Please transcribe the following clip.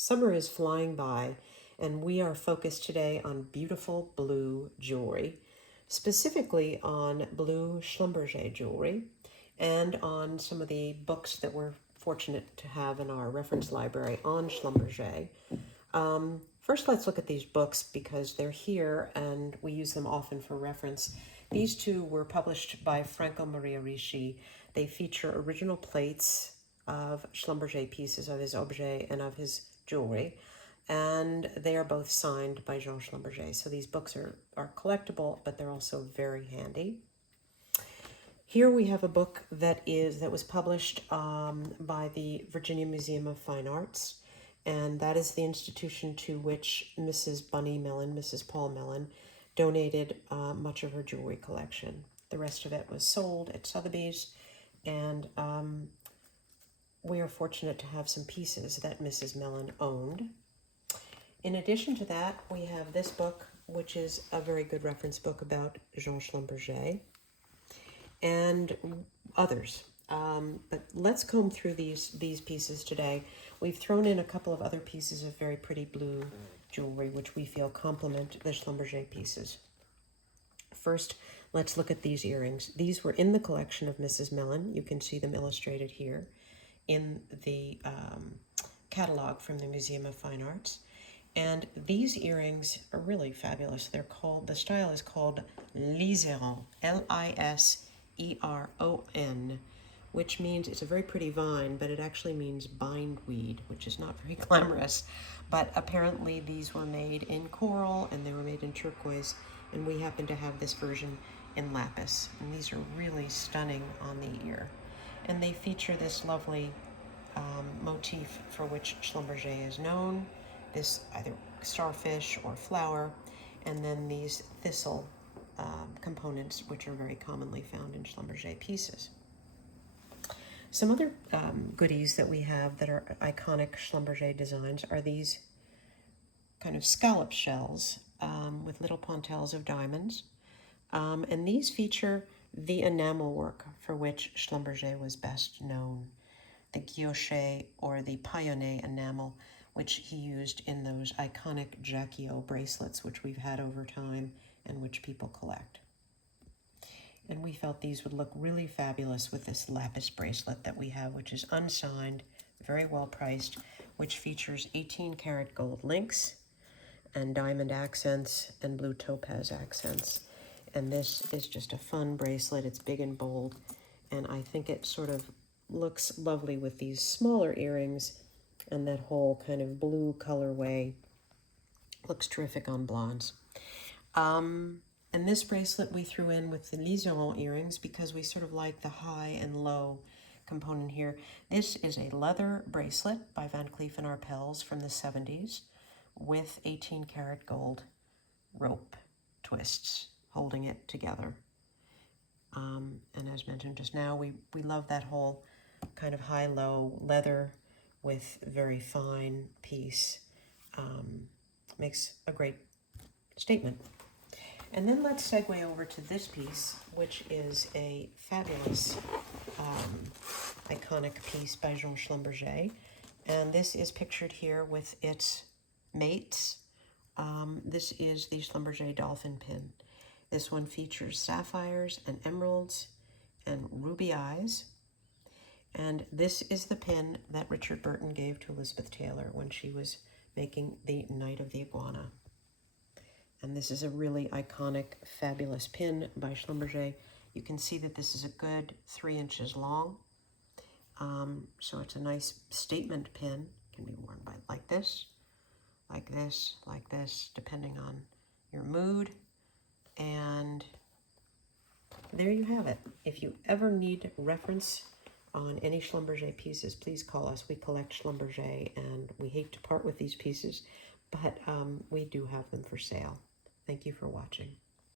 Summer is flying by, and we are focused today on beautiful blue jewelry, specifically on blue Schlumberger jewelry, and on some of the books that we're fortunate to have in our reference library on Schlumberger. First, let's look at these books because they're here and we use them often for reference. These two were published by Franco Maria Ricci. They feature original plates of Schlumberger pieces of his objets and of his jewelry, and they are both signed by Jean Schlumberger. So these books are collectible, but they're also very handy. Here we have a book that was published by the Virginia Museum of Fine Arts, and that is the institution to which Mrs. Bunny Mellon, Mrs. Paul Mellon, donated much of her jewelry collection. The rest of it was sold at Sotheby's, and we are fortunate to have some pieces that Mrs. Mellon owned. In addition to that, we have this book, which is a very good reference book about Jean Schlumberger, and others. But let's comb through these pieces today. We've thrown in a couple of other pieces of very pretty blue jewelry, which we feel complement the Schlumberger pieces. First, let's look at these earrings. These were in the collection of Mrs. Mellon. You can see them illustrated here in the catalog from the Museum of Fine Arts. And these earrings are really fabulous. The style is called liseron, Liseron, which means it's a very pretty vine, but it actually means bindweed, which is not very glamorous. But apparently these were made in coral and they were made in turquoise, and we happen to have this version in lapis. And these are really stunning on the ear. And they feature this lovely motif for which Schlumberger is known, this either starfish or flower, and then these thistle components, which are very commonly found in Schlumberger pieces. Some other goodies that we have that are iconic Schlumberger designs are these kind of scallop shells with little pointelles of diamonds. And these feature the enamel work for which Schlumberger was best known, the guilloche or the paillonné enamel, which he used in those iconic Jacquio bracelets, which we've had over time and which people collect. And we felt these would look really fabulous with this lapis bracelet that we have, which is unsigned, very well priced, which features 18-karat gold links and diamond accents and blue topaz accents. And this is just a fun bracelet. It's big and bold, and I think it sort of looks lovely with these smaller earrings, and that whole kind of blue colorway looks terrific on blondes. And this bracelet we threw in with the liseron earrings because we sort of like the high and low component here. This is a leather bracelet by Van Cleef & Arpels from the 70s with 18-karat gold rope twists holding it together. And as mentioned just now, we love that whole kind of high-low leather with very fine piece. Makes a great statement. And then let's segue over to this piece, which is a fabulous, iconic piece by Jean Schlumberger. And this is pictured here with its mates. This is the Schlumberger dolphin pin. This one features sapphires and emeralds and ruby eyes. And this is the pin that Richard Burton gave to Elizabeth Taylor when she was making the Knight of the Iguana. And this is a really iconic, fabulous pin by Schlumberger. You can see that this is a good 3 inches long. So it's a nice statement pin. It can be worn like this, like this, like this, depending on your mood. And there you have it. If you ever need reference on any Schlumberger pieces, please call us. We collect Schlumberger, and we hate to part with these pieces, but we do have them for sale. Thank you for watching.